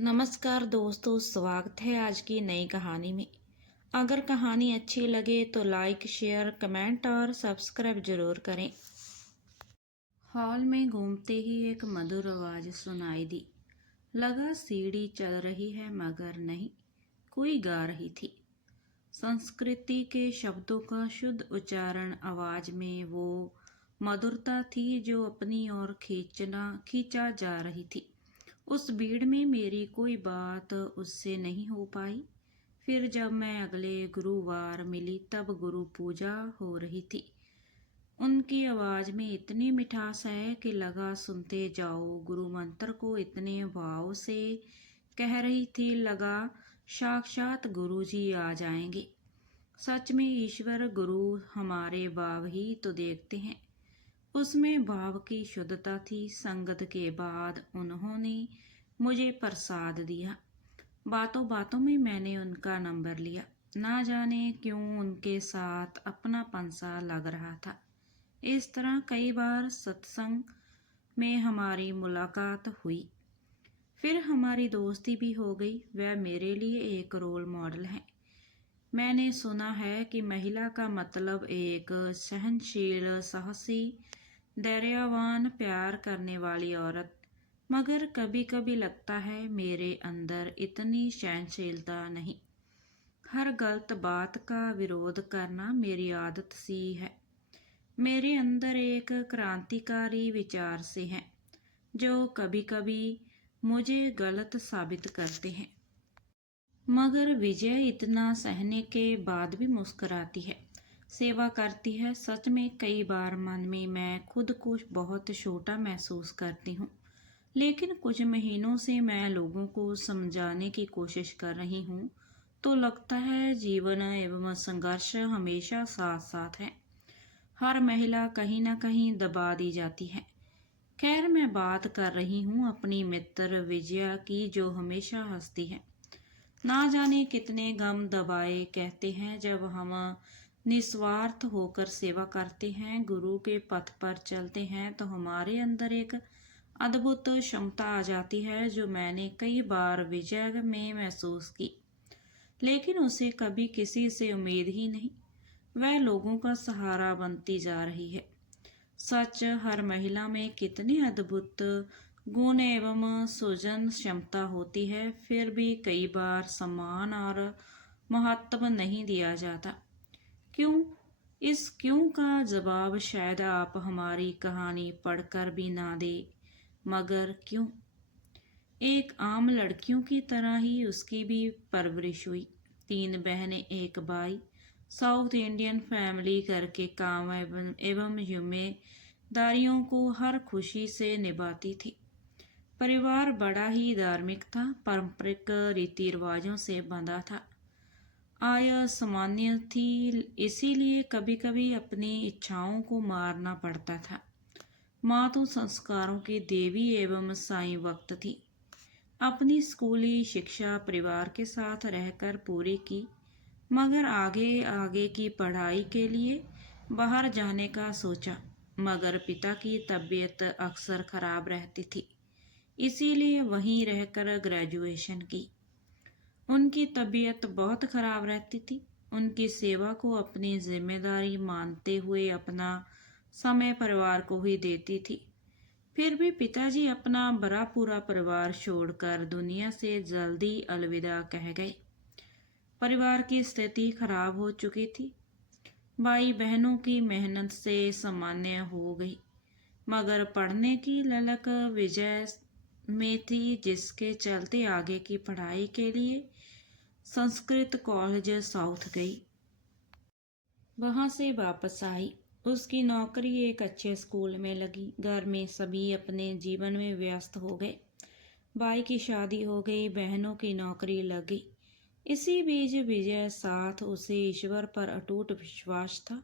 नमस्कार दोस्तों, स्वागत है आज की नई कहानी में। अगर कहानी अच्छी लगे तो लाइक, शेयर, कमेंट और सब्सक्राइब जरूर करें। हॉल में घूमते ही एक मधुर आवाज सुनाई दी। लगा सीढ़ी चल रही है, मगर नहीं, कोई गा रही थी। संस्कृति के शब्दों का शुद्ध उच्चारण, आवाज में वो मधुरता थी जो अपनी ओर खींचा जा रही थी। उस भीड़ में मेरी कोई बात उससे नहीं हो पाई। फिर जब मैं अगले गुरुवार मिली तब गुरु पूजा हो रही थी। उनकी आवाज में इतनी मिठास है कि लगा सुनते जाओ। गुरु मंत्र को इतने भाव से कह रही थी, लगा साक्षात गुरु जी आ जाएंगे। सच में ईश्वर गुरु हमारे भाव ही तो देखते हैं। उसमें भाव की शुद्धता थी। संगत के बाद उन्होंने मुझे प्रसाद दिया। बातों बातों में मैंने उनका नंबर लिया। ना जाने क्यों उनके साथ अपनापन सा लग रहा था। इस तरह कई बार सत्संग में हमारी मुलाकात हुई। फिर हमारी दोस्ती भी हो गई। वह मेरे लिए एक रोल मॉडल है। मैंने सुना है कि महिला का मतलब एक सहनशील, साहसी, धैर्यवान, प्यार करने वाली औरत। मगर कभी कभी लगता है मेरे अंदर इतनी सहनशीलता नहीं। हर गलत बात का विरोध करना मेरी आदत सी है। मेरे अंदर एक क्रांतिकारी विचार से हैं जो कभी कभी मुझे गलत साबित करते हैं। मगर विजय इतना सहने के बाद भी मुस्कुराती है, सेवा करती है। सच में कई बार मन में मैं खुद को बहुत छोटा महसूस करती हूँ। लेकिन कुछ महीनों से मैं लोगों को समझाने की कोशिश कर रही हूँ तो लगता है जीवन एवं संघर्ष हमेशा साथ साथ है। हर महिला कहीं ना कहीं दबा दी जाती है। खैर, मैं बात कर रही हूँ अपनी मित्र विजया की, जो हमेशा हंसती है। ना जाने कितने गम दबाए कहते हैं जब हम निस्वार्थ होकर सेवा करते हैं, गुरु के पथ पर चलते हैं तो हमारे अंदर एक अद्भुत क्षमता आ जाती है जो मैंने कई बार विजय में महसूस की। लेकिन उसे कभी किसी से उम्मीद ही नहीं। वह लोगों का सहारा बनती जा रही है। सच, हर महिला में कितनी अद्भुत गुण एवं सृजन क्षमता होती है, फिर भी कई बार सम्मान और महत्व नहीं दिया जाता। क्यों? इस क्यों का जवाब शायद आप हमारी कहानी पढ़कर भी ना दे। मगर क्यों? एक आम लड़कियों की तरह ही उसकी भी परवरिश हुई। 3 बहनें, 1 भाई। साउथ इंडियन फैमिली करके काम एवं जिम्मेदारियों को हर खुशी से निभाती थी। परिवार बड़ा ही धार्मिक था, पारंपरिक रीति रिवाजों से बंधा था। आय सामान्य थी, इसीलिए कभी कभी अपनी इच्छाओं को मारना पड़ता था। माँ तो संस्कारों की देवी एवं साईं वक्त थी। अपनी स्कूली शिक्षा परिवार के साथ रहकर पूरी की, मगर आगे आगे की पढ़ाई के लिए बाहर जाने का सोचा। मगर पिता की तबीयत अक्सर खराब रहती थी, इसीलिए वहीं रहकर ग्रेजुएशन की। उनकी तबीयत बहुत खराब रहती थी। उनकी सेवा को अपनी जिम्मेदारी मानते हुए अपना समय परिवार को ही देती थी। फिर भी पिताजी अपना बड़ा पूरा परिवार छोड़कर दुनिया से जल्दी अलविदा कह गए। परिवार की स्थिति खराब हो चुकी थी। भाई बहनों की मेहनत से सामान्य हो गई, मगर पढ़ने की ललक विजय में थी, जिसके चलते आगे की पढ़ाई के लिए संस्कृत कॉलेज साउथ गई। वहां से वापस आई। उसकी नौकरी एक अच्छे स्कूल में लगी। घर में सभी अपने जीवन में व्यस्त हो गए। भाई की शादी हो गई, बहनों की नौकरी लग गई। इसी बीच विजय साथ उसे ईश्वर पर अटूट विश्वास था।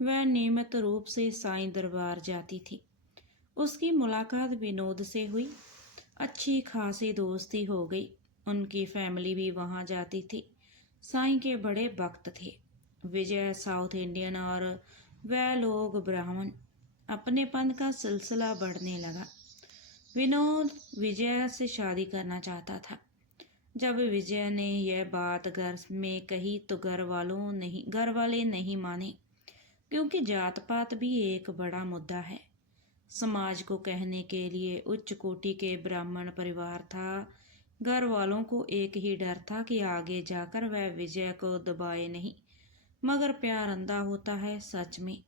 वह नियमित रूप से साईं दरबार जाती थी। उसकी मुलाकात विनोद से हुई। अच्छी खासी दोस्ती हो गई। उनकी फैमिली भी वहां जाती थी। साईं के बड़े भक्त थे। विजय साउथ इंडियन और वह लोग ब्राह्मण। अपनेपन का सिलसिला बढ़ने लगा। विनोद विजया से शादी करना चाहता था। जब विजय ने यह बात घर में कही तो घर वाले नहीं माने, क्योंकि जात पात भी एक बड़ा मुद्दा है। समाज को कहने के लिए उच्च कोटि के ब्राह्मण परिवार था। घर वालों को एक ही डर था कि आगे जाकर वह विजय को दबाए नहीं। मगर प्यार अंधा होता है। सच में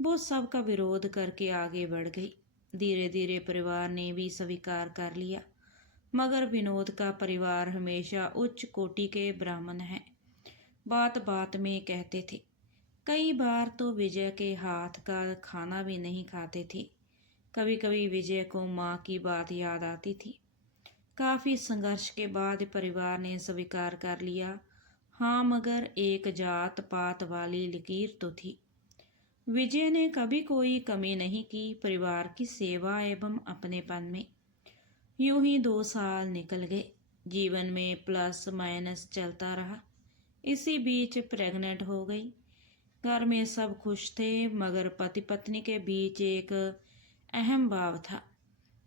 वो सबका विरोध करके आगे बढ़ गई। धीरे धीरे परिवार ने भी स्वीकार कर लिया। मगर विनोद का परिवार हमेशा उच्च कोटि के ब्राह्मण है, बात बात में कहते थे। कई बार तो विजय के हाथ का खाना भी नहीं खाते थे। कभी कभी विजय को माँ की बात याद आती थी। काफी संघर्ष के बाद परिवार ने स्वीकार कर लिया। हाँ, मगर एक जात पात वाली लकीर तो थी। विजय ने कभी कोई कमी नहीं की परिवार की सेवा एवं अपनेपन में। यूं ही 2 साल निकल गए। जीवन में प्लस माइनस चलता रहा। इसी बीच प्रेग्नेंट हो गई। घर में सब खुश थे, मगर पति पत्नी के बीच एक अहम भाव था।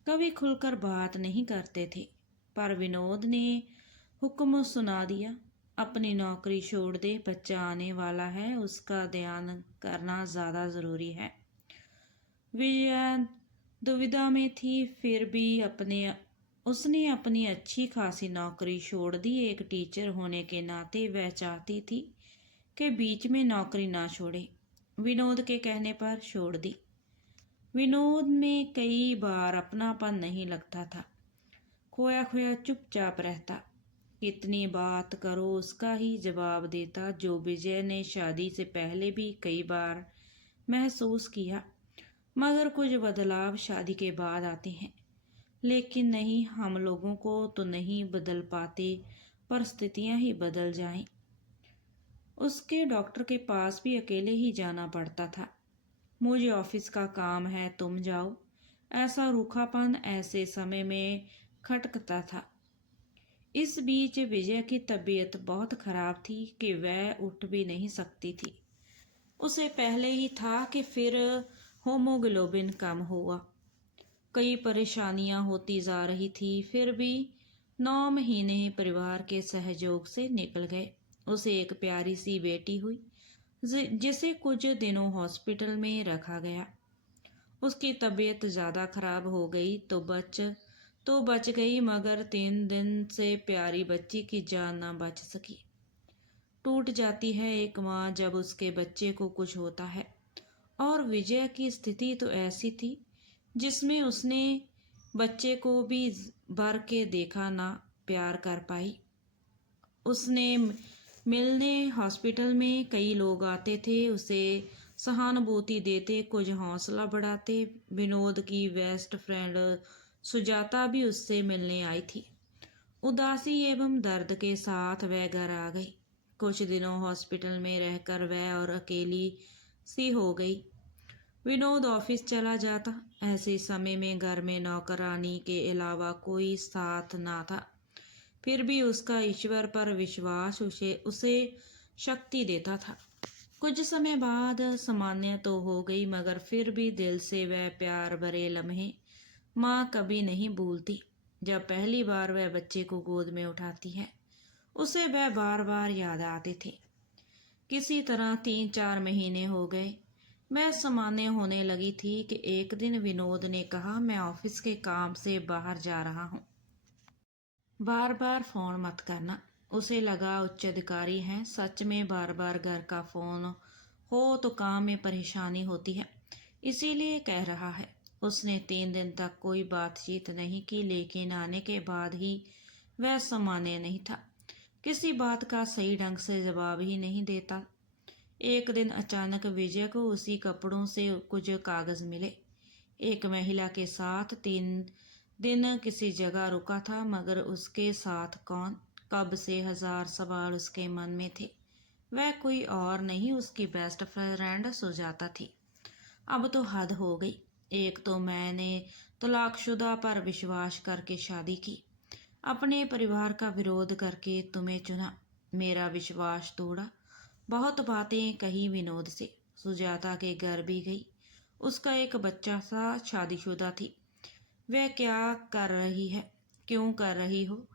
कभी खुलकर बात नहीं करते थे। पर विनोद ने हुक्म सुना दिया, अपनी नौकरी छोड़ दे, बच्चा आने वाला है, उसका ध्यान करना ज़्यादा ज़रूरी है। विजया दुविधा में थी, फिर भी उसने अपनी अच्छी खासी नौकरी छोड़ दी। एक टीचर होने के नाते वह चाहती थी कि बीच में नौकरी ना छोड़े। विनोद के कहने पर छोड़ दी। विनोद में कई बार अपनापन नहीं लगता था। खोया खोया चुपचाप रहता। कितनी बात करो उसका ही जवाब देता, जो विजय ने शादी से पहले भी कई बार महसूस किया। मगर कुछ बदलाव शादी के बाद आते हैं। लेकिन नहीं, हम लोगों को तो नहीं बदल पाते, परिस्थितियां ही बदल जाएं। उसके डॉक्टर के पास भी अकेले ही जाना पड़ता था। मुझे ऑफिस का काम है, तुम जाओ। ऐसा रूखापन ऐसे समय में खटकता था। इस बीच विजय की तबीयत बहुत खराब थी कि वह उठ भी नहीं सकती थी। उसे पहले ही था कि फिर होमोग्लोबिन कम हुआ। कई परेशानियां होती जा रही थी। फिर भी 9 महीने परिवार के सहयोग से निकल गए। उसे एक प्यारी सी बेटी हुई, जिसे कुछ दिनों हॉस्पिटल में रखा गया। उसकी तबीयत ज़्यादा खराब हो गई तो बच गई, मगर 3 दिन से प्यारी बच्ची की जान ना बच सकी। टूट जाती है एक माँ जब उसके बच्चे को कुछ होता है। और विजय की स्थिति तो ऐसी थी जिसमें उसने बच्चे को भी भर के देखा ना प्यार कर पाई। उसने मिलने हॉस्पिटल में कई लोग आते थे, उसे सहानुभूति देते, कुछ हौसला बढ़ाते। विनोद की बेस्ट फ्रेंड सुजाता भी उससे मिलने आई थी। उदासी एवं दर्द के साथ वह घर आ गई। कुछ दिनों हॉस्पिटल में रहकर वह और अकेली सी हो गई। विनोद ऑफिस चला जाता। ऐसे समय में घर में नौकरानी के अलावा कोई साथ ना था। फिर भी उसका ईश्वर पर विश्वास उसे शक्ति देता था। कुछ समय बाद सामान्य तो हो गई, मगर फिर भी दिल से वह प्यार भरे लम्हे माँ कभी नहीं भूलती। जब पहली बार वह बच्चे को गोद में उठाती है, उसे वह बार बार याद आते थे। किसी तरह 3-4 महीने हो गए। मैं सामान्य होने लगी थी कि एक दिन विनोद ने कहा, मैं ऑफिस के काम से बाहर जा रहा हूँ, बार बार फोन मत करना। उसे लगा उच्च अधिकारी हैं। सच में बार बार घर का फोन हो तो काम में परेशानी होती है, इसीलिए कह रहा है। उसने 3 दिन तक कोई बातचीत नहीं की, लेकिन आने के बाद ही वह सामान्य नहीं था। किसी बात का सही ढंग से जवाब ही नहीं देता। एक दिन अचानक विजय को उसी कपड़ों से कुछ कागज मिले। एक महिला के साथ 3 दिन किसी जगह रुका था, मगर उसके साथ कौन, कब से 1000 सवाल उसके मन में थे। वह कोई और नहीं, उसकी बेस्ट फ्रेंड सुजाता थी। अब तो हद हो गई। एक तो मैंने तलाकशुदा पर विश्वास करके शादी की, अपने परिवार का विरोध करके तुम्हें चुना, मेरा विश्वास तोड़ा, बहुत बातें कही विनोद से। सुजाता के घर भी गई। उसका एक बच्चा सा, शादीशुदा थी। वह क्या कर रही है, क्यों कर रही हो।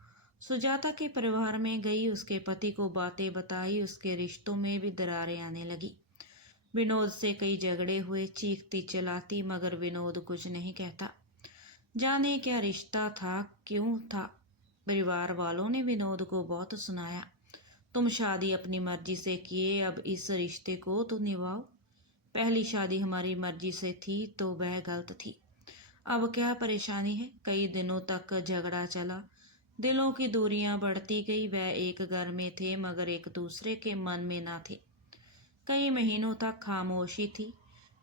सुजाता के परिवार में गई, उसके पति को बातें बताई, उसके रिश्तों में भी दरारें आने लगी। विनोद से कई झगड़े हुए, चीखती चिल्लाती, मगर विनोद कुछ नहीं कहता। जाने क्या रिश्ता था, क्यों था। परिवार वालों ने विनोद को बहुत सुनाया, तुम शादी अपनी मर्जी से किए, अब इस रिश्ते को तो निभाओ। पहली शादी हमारी मर्जी से थी तो वह गलत थी, अब क्या परेशानी है। कई दिनों तक झगड़ा चला, दिलों की दूरियां बढ़ती गई। वह एक घर में थे मगर एक दूसरे के मन में ना थे। कई महीनों तक खामोशी थी।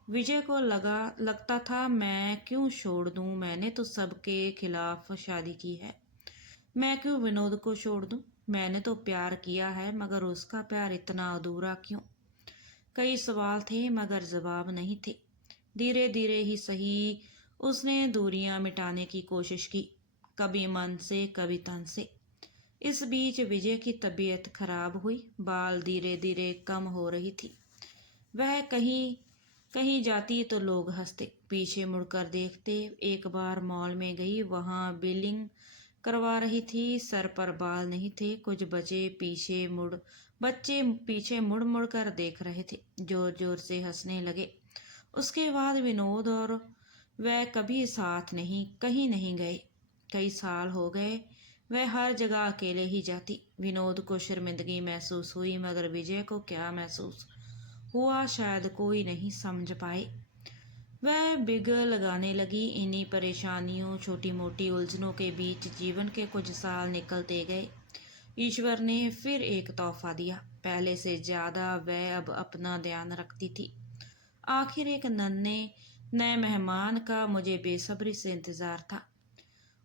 विजय को लगता था मैं क्यों छोड़ दूं, मैंने तो सबके खिलाफ शादी की है, मैं क्यों विनोद को छोड़ दूं। मैंने तो प्यार किया है मगर उसका प्यार इतना अधूरा क्यों। कई सवाल थे मगर जवाब नहीं थे। धीरे धीरे ही सही उसने दूरियां मिटाने की कोशिश की, कभी मन से कभी तन से। इस बीच विजय की तबीयत खराब हुई, बाल धीरे धीरे कम हो रही थी। वह कहीं कहीं जाती तो लोग हंसते, पीछे मुड़कर देखते। एक बार मॉल में गई, वहां बिलिंग करवा रही थी, सर पर बाल नहीं थे। कुछ बच्चे पीछे मुड़ मुड़ कर देख रहे थे, जोर जोर से हंसने लगे। उसके बाद विनोद और वह कभी साथ नहीं कहीं नहीं गए। कई साल हो गए, वह हर जगह अकेले ही जाती। विनोद को शर्मिंदगी महसूस हुई, मगर विजय को क्या महसूस हुआ शायद कोई नहीं समझ पाए। वह बिग लगाने लगी। इन्हीं परेशानियों, छोटी मोटी उलझनों के बीच जीवन के कुछ साल निकलते गए। ईश्वर ने फिर एक तोहफा दिया, पहले से ज्यादा वह अब अपना ध्यान रखती थी। आखिर एक नन्हे नए मेहमान का मुझे बेसब्री से इंतजार था।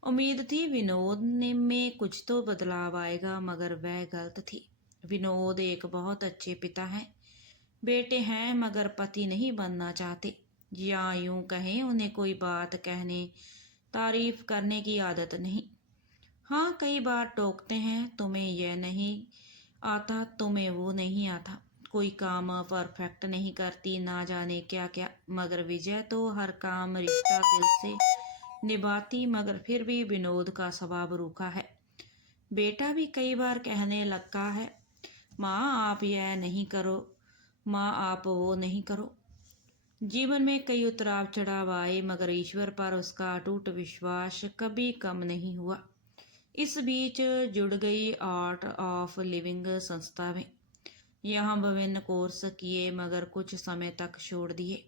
उम्मीद थी विनोद ने में कुछ तो बदलाव आएगा, मगर वह गलत थी। विनोद एक बहुत अच्छे पिता हैं, बेटे हैं मगर पति नहीं बनना चाहते, या यूं कहें उन्हें कोई बात कहने तारीफ करने की आदत नहीं। हाँ, कई बार टोकते हैं, तुम्हें यह नहीं आता, तुम्हें वो नहीं आता, कोई काम परफेक्ट नहीं करती, ना जाने क्या क्या। मगर विजय तो हर काम रिश्ता दिल से निभाती, मगर फिर भी विनोद का स्वभाव रूखा है। बेटा भी कई बार कहने लगता है, माँ आप यह नहीं करो, माँ आप वो नहीं करो। जीवन में कई उतराव चढ़ाव आए, मगर ईश्वर पर उसका अटूट विश्वास कभी कम नहीं हुआ। इस बीच जुड़ गई आर्ट ऑफ लिविंग संस्था में। यहाँ विभिन्न कोर्स किए मगर कुछ समय तक छोड़ दिए।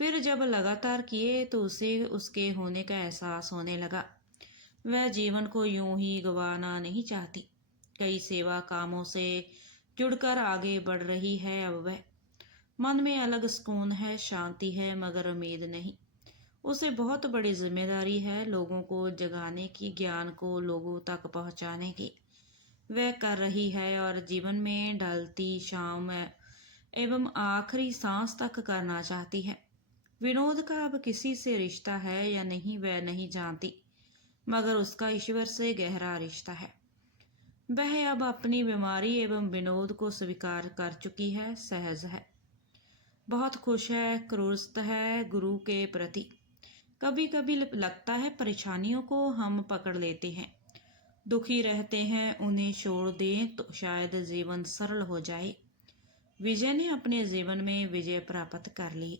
फिर जब लगातार किए तो उसे उसके होने का एहसास होने लगा। वह जीवन को यूं ही गंवाना नहीं चाहती। कई सेवा कामों से जुड़कर आगे बढ़ रही है। अब वह मन में अलग सुकून है, शांति है, मगर उम्मीद नहीं। उसे बहुत बड़ी जिम्मेदारी है, लोगों को जगाने की, ज्ञान को लोगों तक पहुंचाने की। वह कर रही है और जीवन में ढलती शाम एवं आखिरी सांस तक करना चाहती है। विनोद का अब किसी से रिश्ता है या नहीं वह नहीं जानती, मगर उसका ईश्वर से गहरा रिश्ता है। वह अब अपनी बीमारी एवं विनोद को स्वीकार कर चुकी है, सहज है, बहुत खुश है, क्रूरस्त है गुरु के प्रति। कभी कभी लगता है परेशानियों को हम पकड़ लेते हैं, दुखी रहते हैं, उन्हें छोड़ दें तो शायद जीवन सरल हो जाए। विजय ने अपने जीवन में विजय प्राप्त कर ली।